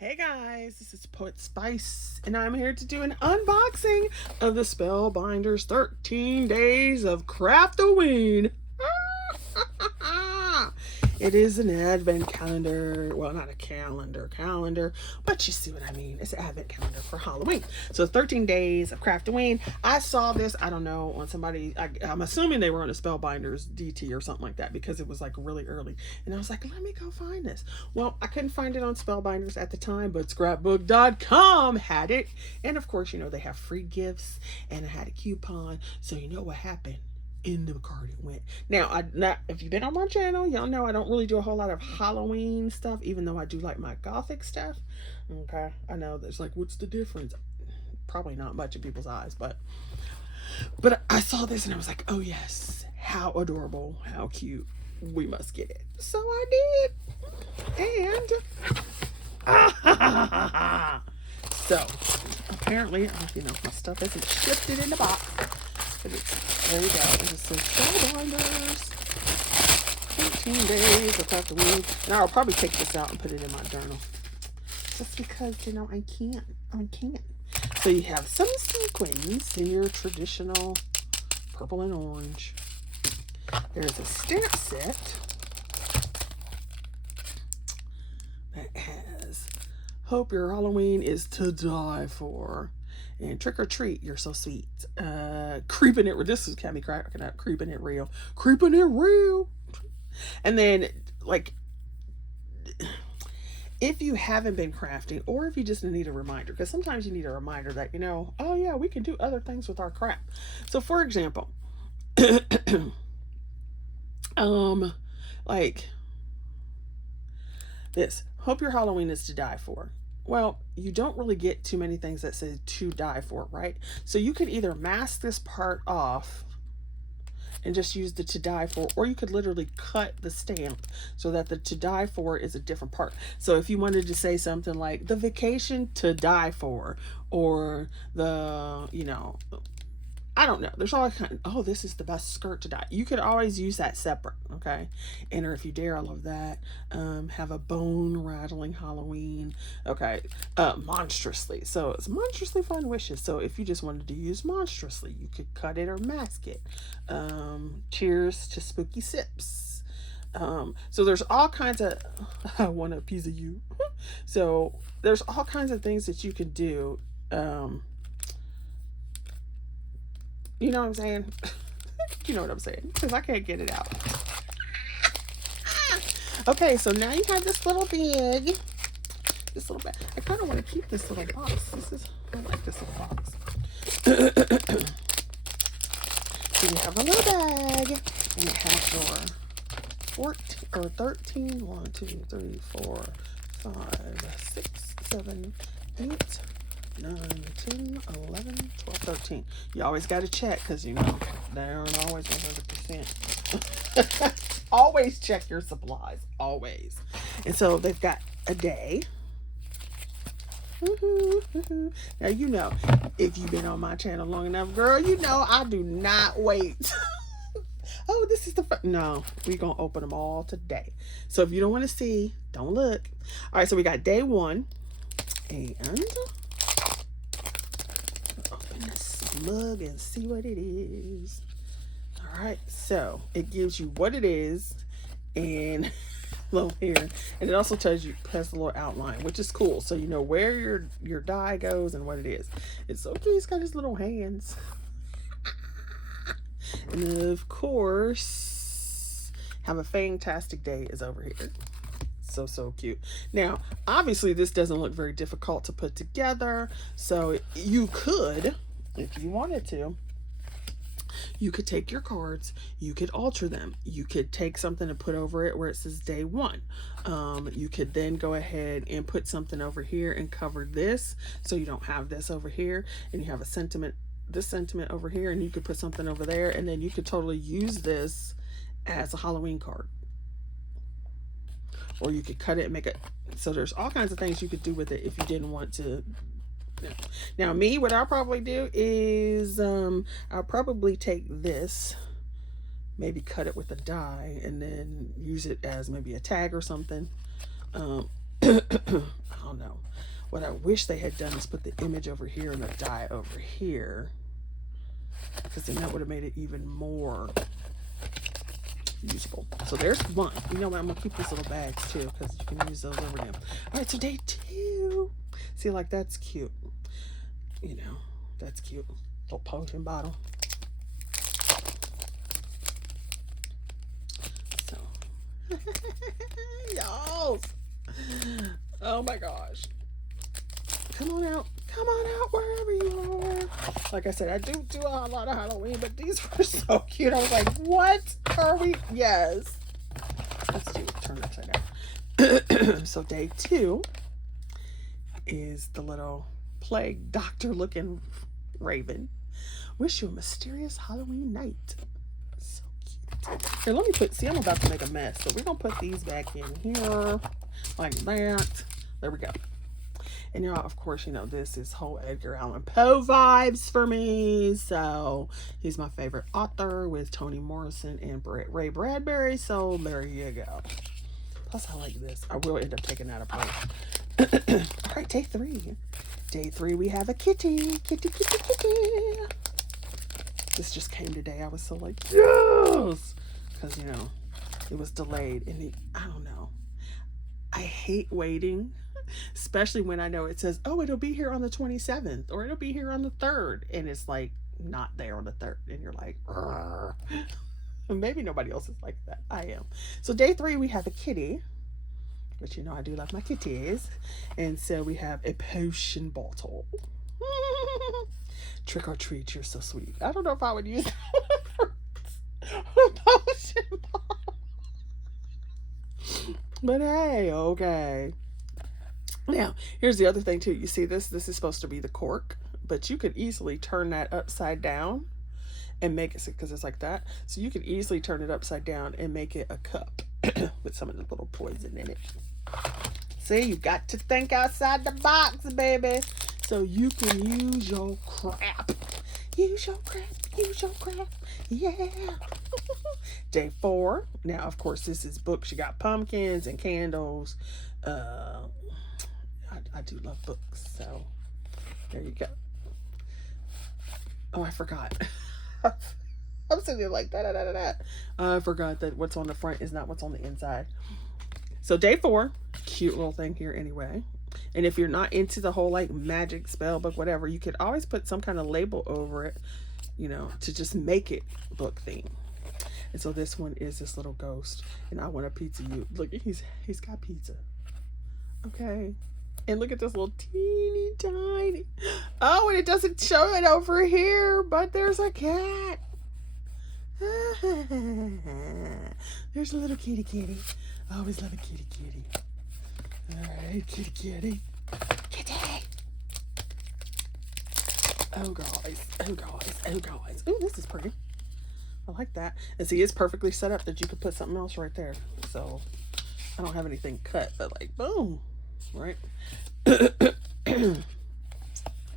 Hey guys, this is Poet Spice, and I'm here to do an unboxing of the Spellbinders 13 Days of Craftoween. It is an advent calendar. Well, not a calendar, but you see what I mean. It's an advent calendar for Halloween. So 13 Days of Craftoween. I saw this, I don't know, on somebody, I'm assuming they were on a Spellbinders DT or something like that because it was like really early. And I was like, let me go find this. Well, I couldn't find it on Spellbinders at the time, but scrapbook.com had it. And of course, you know, they have free gifts and I had a coupon. So you know what happened? In the card it went. Now, if you've been on my channel, y'all know I don't really do a whole lot of Halloween stuff, even though I do like my gothic stuff. Okay, I know there's like, what's the difference? Probably not much in people's eyes, but I saw this and I was like, oh yes, how adorable, how cute. We must get it. So I did, and so apparently, you know, my stuff isn't shifted in the box. But there we go. It says Spellbinders 13 Days of Craftoween. And I'll probably take this out and put it in my journal. Just because, you know, I can't. So you have some sequins in your traditional purple and orange. There's a stamp set that has Hope Your Halloween is to Die For. And Trick or Treat, You're So Sweet. Creeping It, this is can be cracking up. Creeping It Real. And then, like, if you haven't been crafting, or if you just need a reminder, because sometimes you need a reminder that, you know, oh yeah, we can do other things with our craft. So for example, like this, Hope Your Halloween is to Die For. Well, you don't really get too many things that say to die for, right? So you could either mask this part off and just use the to die for, or you could literally cut the stamp so that the to die for is a different part. So if you wanted to say something like the vacation to die for, or the, you know, I don't know. There's all kind of, oh, this is the best skirt to dye. You could always use that separate, okay? Enter If You Dare, I love that. Have a bone rattling Halloween, okay? Monstrously. So it's monstrously fun wishes. So if you just wanted to use monstrously, you could cut it or mask it. Cheers to Spooky Sips. So there's all kinds of, I want a piece of you. So there's all kinds of things that you can do. You know what I'm saying? You know what I'm saying? Because I can't get it out. Okay, so now you have this little bag. This little bag. I kind of want to keep this little box. I like this little box. So you have a little bag, and it has your 14 or 13. 1, 2, 3, 4, 5, 6, 7, 8. 9, 10, 11, 12, 13. You always got to check because, you know, they aren't always 100%. Always check your supplies. Always. And so they've got a day. Now, you know, if you've been on my channel long enough, girl, you know I do not wait. Oh, this is the first. No, we're going to open them all today. So if you don't want to see, don't look. All right, so we got day 1. And open the slug and see what it is. All right, so it gives you what it is and little here, and it also tells you, has a little outline, which is cool, so you know where your die goes and what it is. It's so cute. He's got his little hands, and of course, Have a Fantastic Day is over here. So cute. Now, obviously, this doesn't look very difficult to put together, so you could, if you wanted to, you could take your cards, you could alter them, you could take something and put over it where it says day 1. You could then go ahead and put something over here and cover this so you don't have this over here, and you have a sentiment, this sentiment over here, and you could put something over there, and then you could totally use this as a Halloween card. Or you could cut it and make it, so there's all kinds of things you could do with it if you didn't want to. Now me, what I'll probably do is I'll probably take this, maybe cut it with a die, and then use it as maybe a tag or something. I don't know. What I wish they had done is put the image over here and the die over here, because then that would have made it even more usable. So there's one. You know what? I'm gonna keep these little bags too, because you can use those over them. All right, so day 2. See, like, that's cute. You know, that's cute. Little potion bottle. So, y'all. Oh my gosh. Come on out. Come on out wherever you are. Like I said, I do a lot of Halloween, but these were so cute. I was like, what are we? Yes. Let's do it. Turn it upside down. So day 2 is the little plague doctor looking raven. Wish you a mysterious Halloween night. So cute. Here, let me put, see, I'm about to make a mess. So we're going to put these back in here like that. There we go. And y'all, of course, you know, this is whole Edgar Allan Poe vibes for me. So he's my favorite author, with Toni Morrison and Ray Bradbury. So there you go. Plus, I like this. I will end up taking that apart. All right, day 3. Day 3, we have a kitty. Kitty. This just came today. I was so like, yes! Because, you know, it was delayed. And I don't know. I hate waiting. Especially when I know it says, oh, it'll be here on the 27th, or it'll be here on the 3rd, and it's like not there on the 3rd, and you're like, maybe nobody else is like that. I am. So day 3, we have a kitty, which, you know, I do love my kitties, and so we have a potion bottle. Trick or treat, you're so sweet. I don't know if I would use that for a potion bottle, but hey, okay. Now, here's the other thing too. You see this? This is supposed to be the cork, but you could easily turn that upside down and make it, because it's like that. So you could easily turn it upside down and make it a cup with some of the little poison in it. See, you got to think outside the box, baby. So you can use your crap. Use your crap. Use your crap. Yeah. Day 4. Now, of course, this is books. You got pumpkins and candles. I do love books, so there you go. Oh, I forgot. I'm sitting there like da. I forgot that what's on the front is not what's on the inside. So day 4, cute little thing here anyway. And if you're not into the whole like magic spell book, whatever, you could always put some kind of label over it, you know, to just make it book theme. And so this one is this little ghost, and I want a pizza. You look, he's got pizza. Okay. And look at this little teeny tiny. Oh, and it doesn't show it over here, but there's a cat. There's a little kitty. I always love a kitty. All right, kitty. Oh, guys. Oh, this is pretty. I like that. And see, it's perfectly set up that you could put something else right there. So I don't have anything cut, but like, boom. Right. This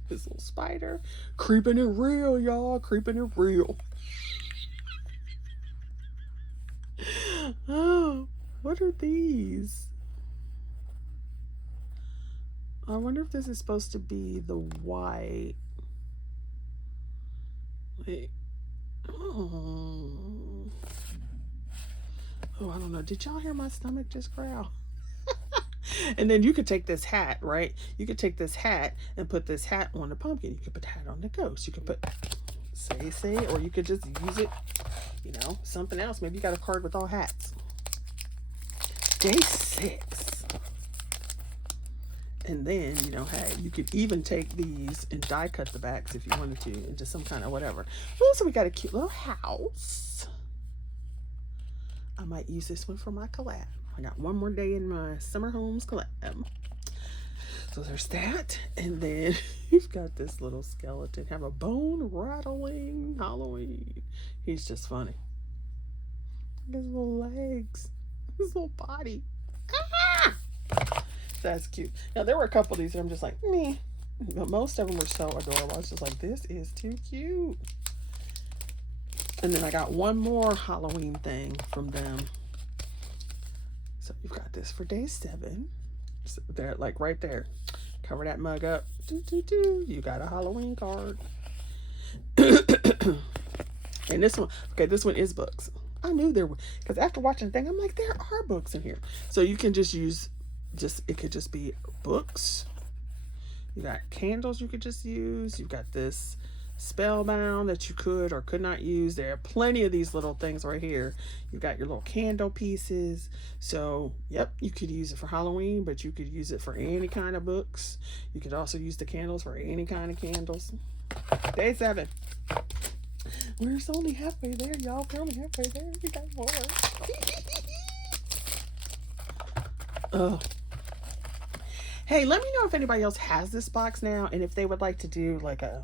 little spider creeping it real, y'all. Creeping it real. Oh, what are these? I wonder if this is supposed to be the white. Wait. Oh, I don't know. Did y'all hear my stomach just growl? And then you could take this hat, right? You could take this hat and put this hat on the pumpkin. You could put the hat on the ghost. You could put, say, or you could just use it, you know, something else. Maybe you got a card with all hats. Day 6. And then, you know, hey, you could even take these and die cut the backs if you wanted to into some kind of whatever. Oh, so we got a cute little house. I might use this one for my collab. I got one more day in my summer homes collab. So there's that. And then you've got this little skeleton. Have a bone rattling Halloween. He's just funny. His little legs. His little body. Ah! That's cute. Now there were a couple of these that I'm just like, meh. But most of them were so adorable. I was just like, this is too cute. And then I got one more Halloween thing from them. So you've got this for day 7. So they're like right there. Cover that mug up. You got a Halloween card. And this one, okay, this one is books. I knew there were, because after watching the thing, I'm like, there are books in here. So you can just use, it could just be books. You got candles you could just use. You've got this spellbound that you could or could not use. There are plenty of these little things right here. You've got your little candle pieces. So, yep, you could use it for Halloween, but you could use it for any kind of books. You could also use the candles for any kind of candles. Day 7. We're only halfway there, y'all. We're only halfway there. We got more. Oh. Hey, let me know if anybody else has this box now and if they would like to do like a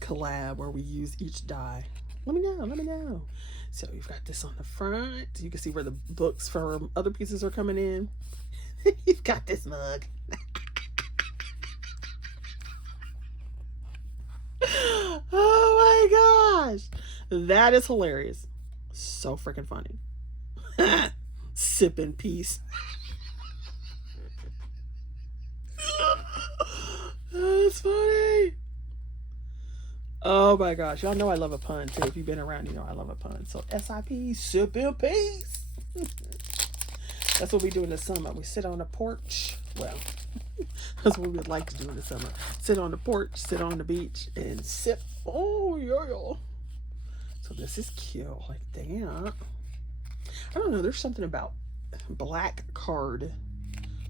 collab where we use each die. Let me know. Let me know. So you've got this on the front. You can see where the books for other pieces are coming in. You've got this mug. Oh my gosh, that is hilarious. So freaking funny. Sip in peace. That's funny. Oh my gosh, y'all know I love a pun too. If you've been around, you know I love a pun. So SIP, sip in peace. That's what we do in the summer. We sit on the porch. Well, that's what we would like to do in the summer. Sit on the porch, sit on the beach, and sip. Oh, yeah. So this is cute like that. I don't know. There's something about black card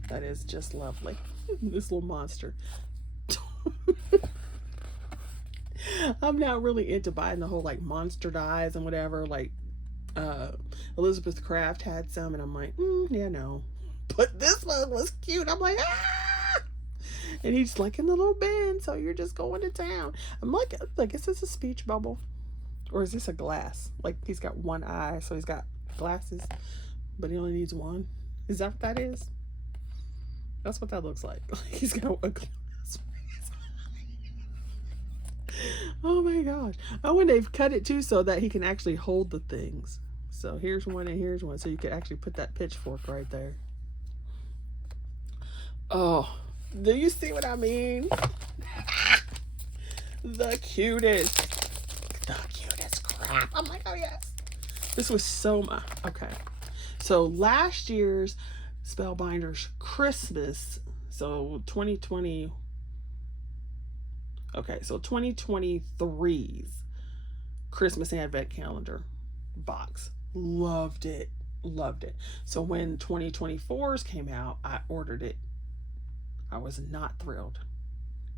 that is just lovely. This little monster. I'm not really into buying the whole like monster dies and whatever. Like Elizabeth Craft had some, and I'm like, yeah, no. But this one was cute. I'm like, ah! And he's like in the little bin, so you're just going to town. I'm like, is this a speech bubble? Or is this a glass? Like, he's got one eye, so he's got glasses, but he only needs one. Is that what that is? That's what that looks like. He's got a glass. Oh my gosh. Oh, and they've cut it too so that he can actually hold the things. So here's one and here's one. So you could actually put that pitchfork right there. Oh, do you see what I mean? The cutest crap. I'm like, oh yes. This was so much. Okay. So last year's Spellbinders Christmas. So 2020. Okay, so 2023's Christmas and Advent calendar box. Loved it. Loved it. So when 2024's came out, I ordered it. I was not thrilled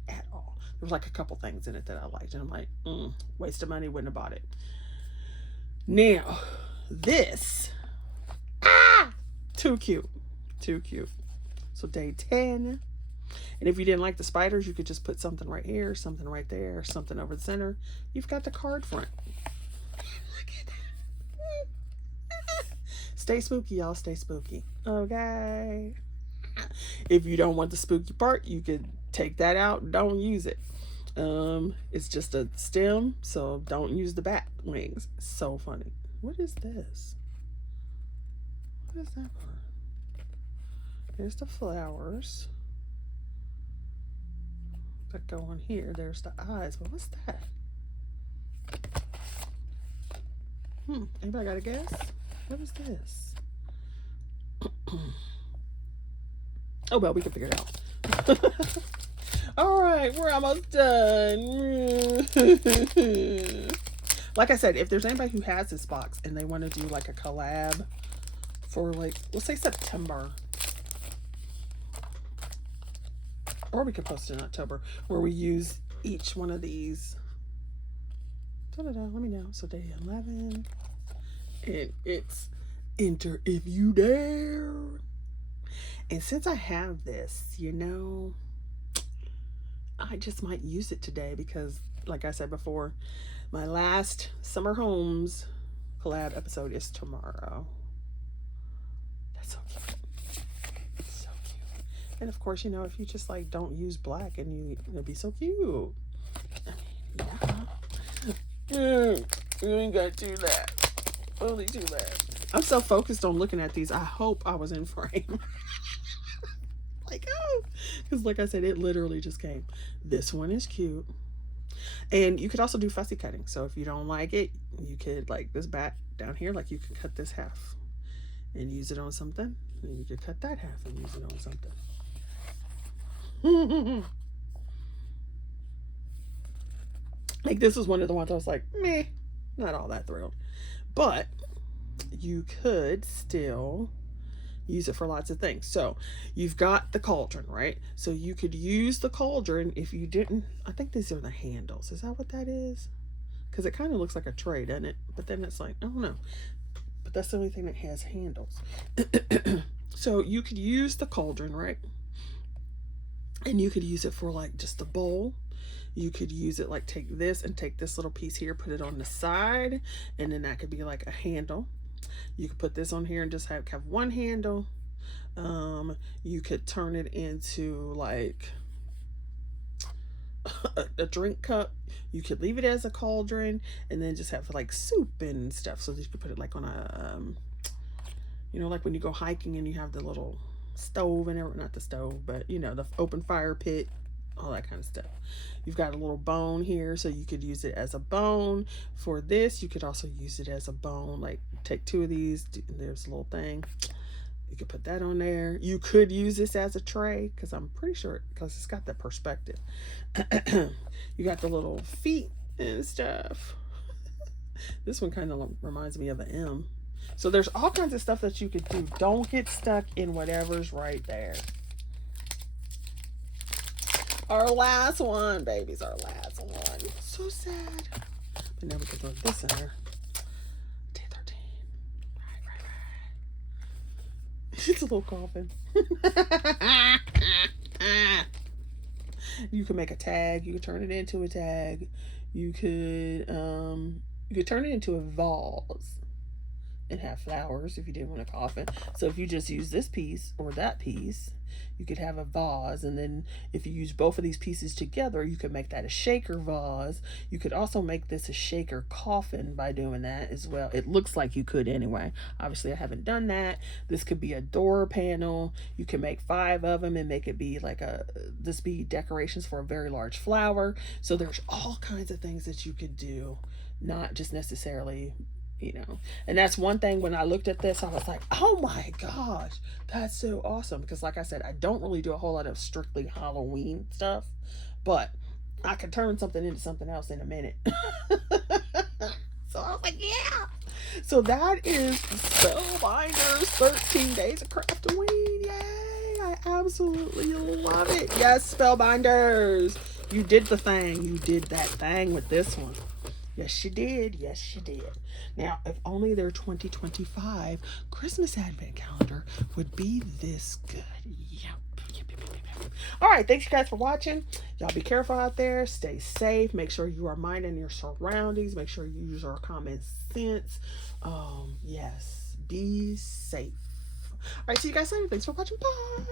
at all. There was like a couple things in it that I liked, and I'm like, waste of money, wouldn't have bought it. Now, this, too cute. Too cute. So day 10. And if you didn't like the spiders, you could just put something right here, something right there, something over the center. You've got the card front. Look at that. Stay spooky, y'all. Stay spooky. Okay. If you don't want the spooky part, you could take that out. Don't use it. It's just a stem, so don't use the bat wings. So funny. What is this? What is that for? There's the flowers that go on here. There's the eyes, but what's that? Anybody got a guess? What is this? Oh well, we can figure it out. All right, we're almost done. Like I said, if there's anybody who has this box and they want to do like a collab for like, let's say September, or we could post it in October, where we use each one of these. Let me know. So day 11, and it's enter if you dare. And since I have this, you know, I just might use it today because, like I said before, my last Summer Homes collab episode is tomorrow. That's so cute. So cute. And of course, you know, if you just like don't use black, and it'll be so cute. I mean, yeah. You ain't gotta do that. Only do that. I'm so focused on looking at these. I hope I was in frame. Like, oh, Because like I said, it literally just came. This one is cute. And you could also do fussy cutting. So if you don't like it, you could, like this back down here, like you could cut this half and use it on something. And you could cut that half and use it on something. Like this was one of the ones I was like, meh, not all that thrilled. But you could still use it for lots of things. So you've got the cauldron, right? So you could use the cauldron if you didn't. I think these are the handles. Is that what that is? Because it kind of looks like a tray, doesn't it? But then it's like, I don't know. But that's the only thing that has handles. So you could use the cauldron, right? And you could use it for like just a bowl. You could use it like take this and take this little piece here, put it on the side, and then that could be like a handle. You could put this on here and just have one handle. You could turn it into like a drink cup. You could leave it as a cauldron and then just have like soup and stuff. So you could put it like on a, you know, like when you go hiking and you have the little stove and everything, not the stove, but you know, the open fire pit, all that kind of stuff. You've got a little bone here, so you could use it as a bone for this. You could also use it as a bone, like take two of these, there's a little thing, you could put that on there. You could use this as a tray, because I'm pretty sure, because it's got that perspective. You got the little feet and stuff. This one kind of reminds me of an M. So there's all kinds of stuff that you could do. Don't get stuck in whatever's right there. Our last one, babies, our last one. So sad. But now we can throw this in there. Day 13. Right. It's a little coffin. You can make a tag. You could turn it into a tag. You could turn it into a vase and have flowers if you didn't want a coffin. So if you just use this piece or that piece, you could have a vase, and then if you use both of these pieces together, you could make that a shaker vase. You could also make this a shaker coffin by doing that as well. It looks like you could anyway. Obviously I haven't done that. This could be a door panel. You can make 5 of them and make it be like this be decorations for a very large flower. So there's all kinds of things that you could do, not just necessarily, you know. And that's one thing, when I looked at this, I was like, oh my gosh, that's so awesome. Because like I said, I don't really do a whole lot of strictly Halloween stuff, but I can turn something into something else in a minute. So I was like, yeah. So that is Spellbinders 13 Days of Craftoween. Yay, I absolutely love it. Yes, Spellbinders, you did the thing. You did that thing with this one. Yes, you did. Yes, you did. Now, if only their 2025 Christmas Advent Calendar would be this good. Yep. All right. Thanks, you guys, for watching. Y'all be careful out there. Stay safe. Make sure you are minding your surroundings. Make sure you use our common sense. Yes. Be safe. All right. See you guys later. Thanks for watching. Bye.